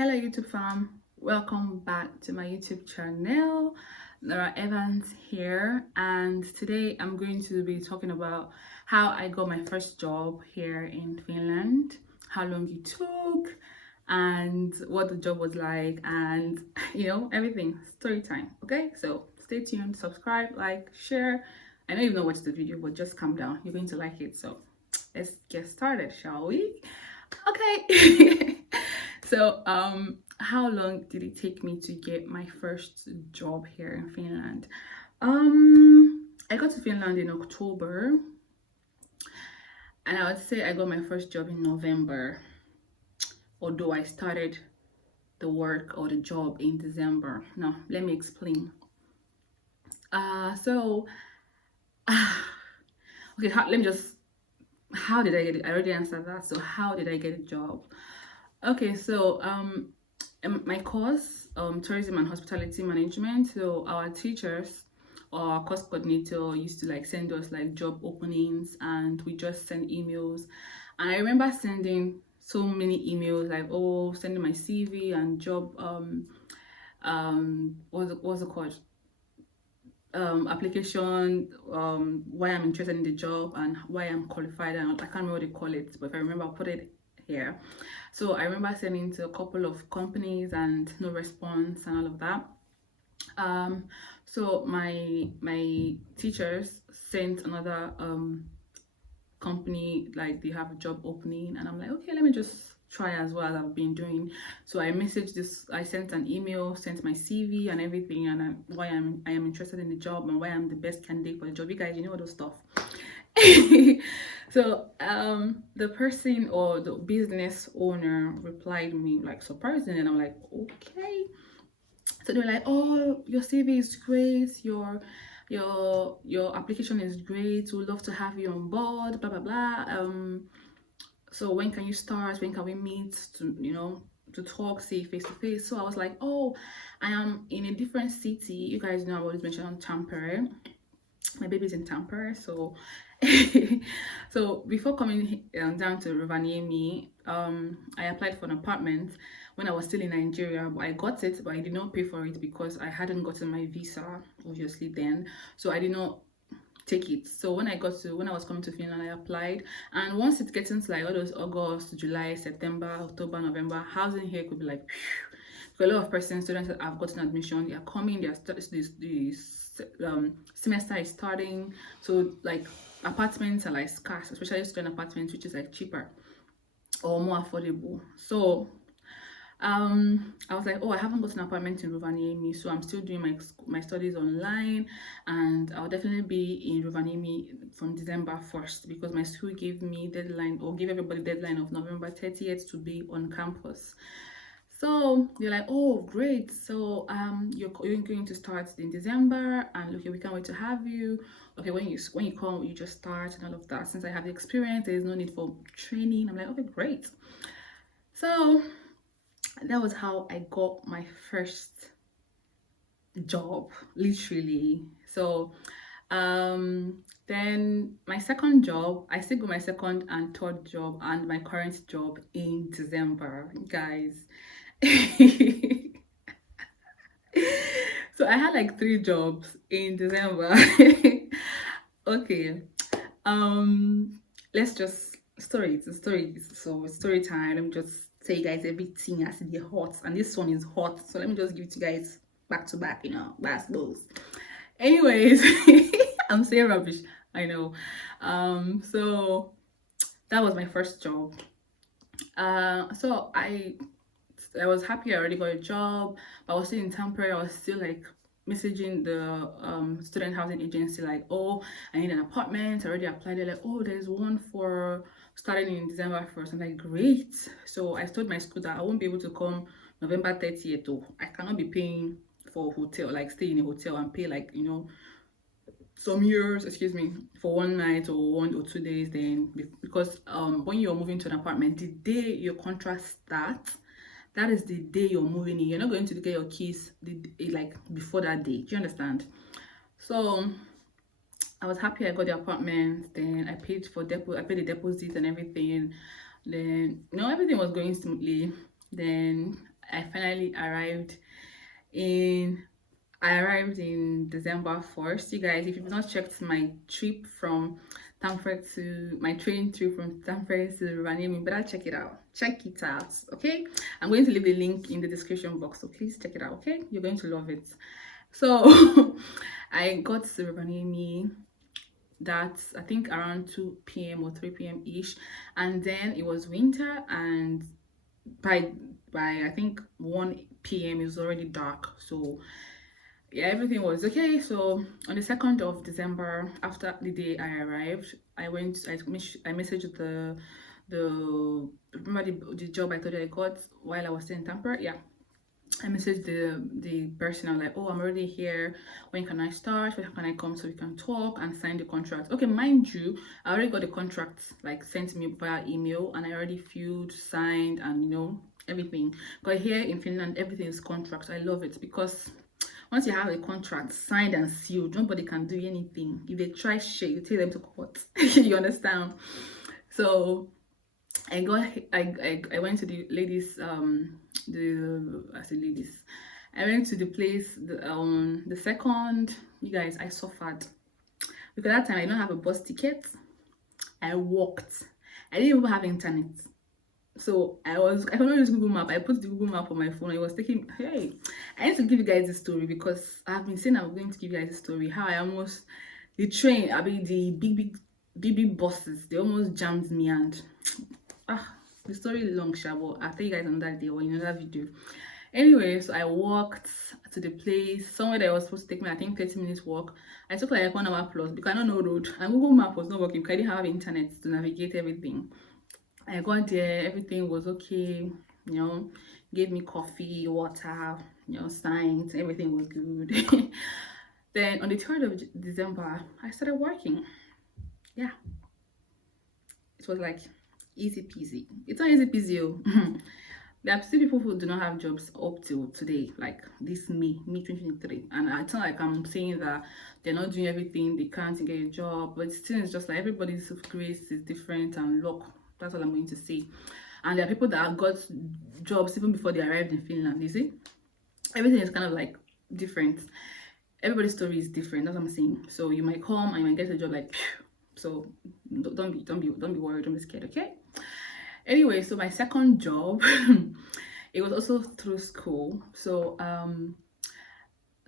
Hello YouTube fam, welcome back to my YouTube channel. Nora Evans here, and today I'm going to be talking about how I got my first job here in Finland, how long it took, and what the job was like, and everything. Story time. Okay, so stay tuned, subscribe, like, share. I know you've not watched the video, but just calm down, you're going to like it. So let's get started, shall we? Okay. So how long did it take me to get my first job here in Finland? I got to Finland in October, and I would say I got my first job in November, although I started the work or the job in December. Now let me explain. So okay, let me just, how did I get it? I already answered that. So how did I get a job? Okay, so my course, tourism and hospitality management. So our teachers or our course coordinator used to like send us like job openings, and we just send emails. And I remember sending so many emails, like, oh, sending my CV and job what's it called, application, why I'm interested in the job and why I'm qualified, and I can't remember what they call it, but if I remember, I'll put it here. So I remember sending to a couple of companies and no response and all of that. So my teachers sent another company, like they have a job opening, and I'm like, okay, let me just try as well as I've been doing. So I messaged this, I sent an email, sent my CV and everything, and why I am interested in the job and why I'm the best candidate for the job. You guys, you know all those stuff. So the person or the business owner replied me like surprising, and I'm like, okay. So they were like, oh, your CV is great, your application is great, we'd love to have you on board, blah blah blah. So when can you start, when can we meet to talk, see face to face? So I was like, oh, I am in a different city. You guys know I always mention on Tampere. My baby's in Tampere, so so before coming down to Rovaniemi, I applied for an apartment when I was still in Nigeria, but I got it, but I did not pay for it because I hadn't gotten my visa, obviously, then. So I did not take it. So when I was coming to Finland, I applied, and once it gets into like all those August, July, September, October, November, housing here could be like for a lot of persons, students that have gotten admission, they are coming, this semester is starting, so like apartments are like scarce, especially student apartments, which is like cheaper or more affordable. So I was like, oh, I haven't got an apartment in Rovaniemi, so I'm still doing my studies online, and I'll definitely be in Rovaniemi from December 1st because my school gave me deadline, or gave everybody deadline of November 30th to be on campus. So they're like, oh, great. So you're going to start in December, and okay, we can't wait to have you. Okay, when you come, you just start and all of that. Since I have the experience, there is no need for training. I'm like, okay, great. So that was how I got my first job, literally. So then my second job, I still got my second and third job and my current job in December, guys. So I had like 3 jobs in December. Okay, let's just story so story time. Let me just tell you guys everything as it hot, and this one is hot, so let me just give it to you guys back to back, basketballs. Anyways, I'm saying rubbish, I know. So that was my first job. So I was happy I already got a job, but I was still in Tampere. I was still like messaging the student housing agency like, oh, I need an apartment. I already applied. They're like, oh, there's one for starting in December 1st. I'm like, great. So I told my school that I won't be able to come November 30th. Oh, I cannot be paying for a hotel, like stay in a hotel and pay like some years, excuse me, for one night or 1 or 2 days. Then because when you're moving to an apartment, the day your contract starts, that is the day you're moving in. You're not going to get your keys like before that day. Do you understand? So I was happy I got the apartment. Then I paid the deposit and everything. Then everything was going smoothly. Then I finally arrived in I arrived in December 1st. You guys, if you've not checked my trip from Stamford to my train trip from Stamford to Rovaniemi, better check it out. Check it out, okay? I'm going to leave the link in the description box, so please check it out, okay? You're going to love it. So I got to Rovaniemi, that's I think around 2 p.m. or 3 p.m. ish, and then it was winter, and by I think 1 p.m. it was already dark. So yeah, everything was okay. So on the 2nd of December, after the day I arrived, I messaged remember the job I told you I got while I was still in Tamper. Yeah, I messaged the person. I was like, oh, I'm already here. When can I start? When can I come so we can talk and sign the contract? Okay, mind you, I already got the contract like sent to me via email, and I already filled, signed, and you know everything. But here in Finland, everything is contract. I love it because once you have a contract signed and sealed, nobody can do anything. If they try shit, you take them to court. You understand? So I went to the ladies I went to the place the second. You guys, I suffered because that time I don't have a bus ticket. I walked. I didn't even have internet. So I could not use Google Map. I put the Google Map on my phone. It was taking, hey, I need to give you guys this story because I've been saying I'm going to give you guys this story. How I almost, the train, the big buses, they almost jammed me, and the story is long, Shabo. I'll tell you guys another day or in another video. Anyway, so I walked to the place, somewhere that was supposed to take me, I think 30 minutes walk. I took like 1 hour plus because I don't know road, and Google Map was not working because I didn't have internet to navigate everything. I got there, everything was okay, you know, gave me coffee, water, you know, signs, everything was good. Then on the 3rd of December, I started working. Yeah, it was like easy peasy. It's not easy peasy. Oh. There are still people who do not have jobs up till today, like this me 2023, and it's not like I'm saying that they're not doing everything, they can't get a job, but still it's just like everybody's grace is different and luck. That's all I'm going to say. And there are people that have got jobs even before they arrived in Finland. You see, everything is kind of like different. Everybody's story is different. That's what I'm saying. So you might come and you might get a job like, phew. So don't be worried. Don't be scared. Okay. Anyway, so my second job, it was also through school. So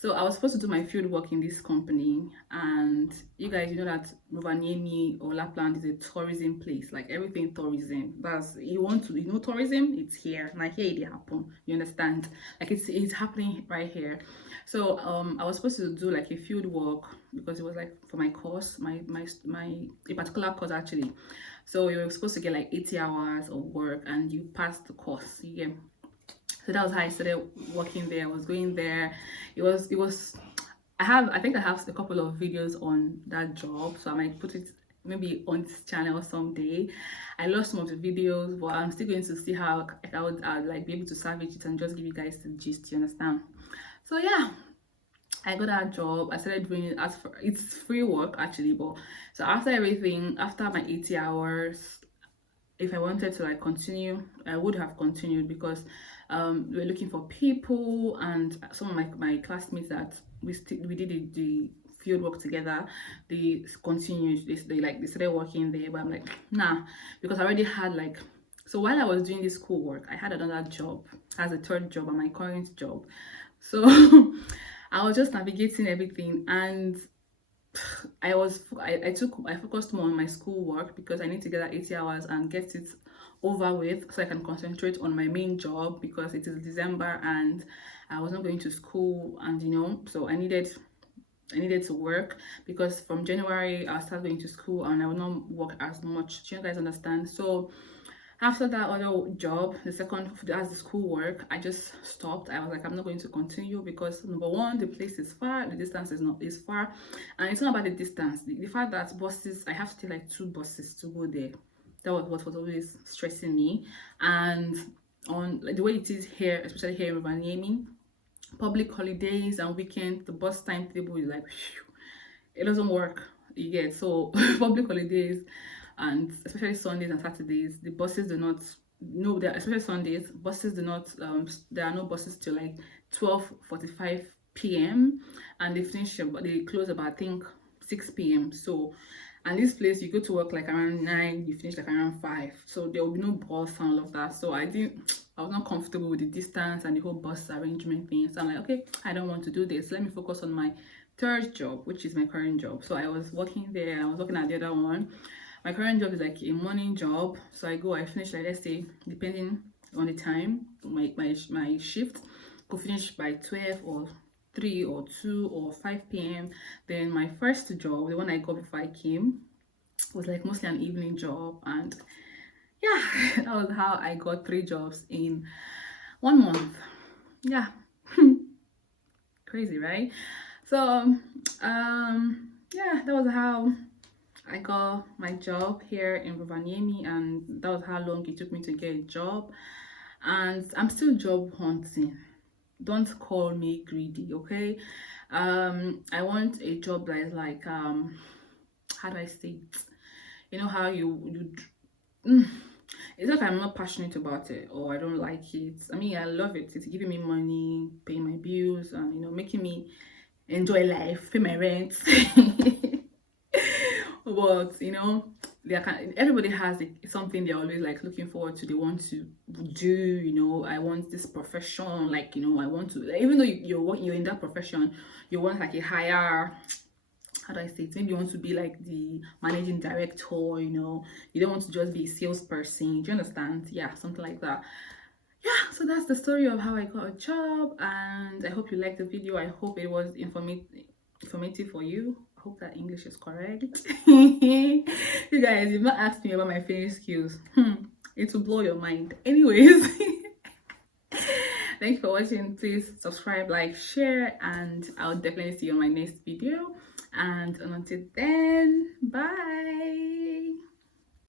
so I was supposed to do my field work in this company, and you guys, you know that Rovaniemi or Lapland is a tourism place, like everything tourism. That's you want to, you know, tourism, it's here. Like here it happen. You understand? Like it's happening right here. So I was supposed to do like a field work because it was like for my course, my a particular course actually. So you were supposed to get like 80 hours of work and you passed the course. Yeah. So that was how I started working there. I was going there. It was I think I have a couple of videos on that job, so I might put it maybe on this channel someday. I lost some of the videos, but I'm still going to see how I'd like be able to salvage it and just give you guys the gist, you understand? So yeah, I got that job. I started doing it it's free work actually, but so after everything, after my 80 hours, if I wanted to like continue, I would have continued because we were looking for people, and some of my classmates that we did the field work together, they continued, they started working there, but I'm like, nah, because I already had like, so while I was doing this school work, I had another job as a third job and my current job. So I was just navigating everything, and I focused more on my school work because I need to get that 80 hours and get it over with so I can concentrate on my main job because it is December and I was not going to school, and you know, so I needed to work because from January I'll start going to school and I will not work as much. Do you guys understand? So after that other job, the second as the school work, I just stopped. I was like, I'm not going to continue because number one, the place is far, the distance is far, and it's not about the distance. The fact that buses, I have to take like 2 buses to go there. That was what was always stressing me. And on like the way it is here, especially here in Rovaniemi, public holidays and weekends, the bus timetable is like, it doesn't work. You get so public holidays and especially Sundays and Saturdays, the buses do not no, there, especially Sundays, buses do not there are no buses till like 12:45 p.m. and they finish but they close about, I think, 6 p.m. So, and this place you go to work like around 9, you finish like around 5, so there will be no bus and all of that. So I was not comfortable with the distance and the whole bus arrangement thing. So I'm like, okay, I don't want to do this. Let me focus on my third job, which is my current job. So I was working there and I was working at the other one. My current job is like a morning job. So I finish like, let's say, depending on the time, my shift could finish by 12 or 3 or 2 or 5 p.m. Then my first job, the one I got before I came, was like mostly an evening job. And yeah, that was how I got 3 jobs in 1 month. Yeah. Crazy, right? So yeah, that was how I got my job here in Rovaniemi, and that was how long it took me to get a job. And I'm still job hunting. Don't call me greedy, okay? I want a job that is like how do I say it? You know how it's like I'm not passionate about it or I don't like it. I mean, I love it. It's giving me money, paying my bills, and making me enjoy life, pay my rent. But everybody has something they're always like looking forward to, they want to do. I want this profession, like I want to, even though you're in that profession, you want like a higher, how do I say it, maybe you want to be like the managing director. You don't want to just be a salesperson. Do you understand? Yeah, something like that. Yeah, so that's the story of how I got a job, and I hope you liked the video. I hope it was informative for you. I hope that English is correct. You guys, you've not asked me about my Finnish skills. It will blow your mind. Anyways, thanks for watching. Please subscribe, like, share, and I'll definitely see you on my next video. And until then, bye.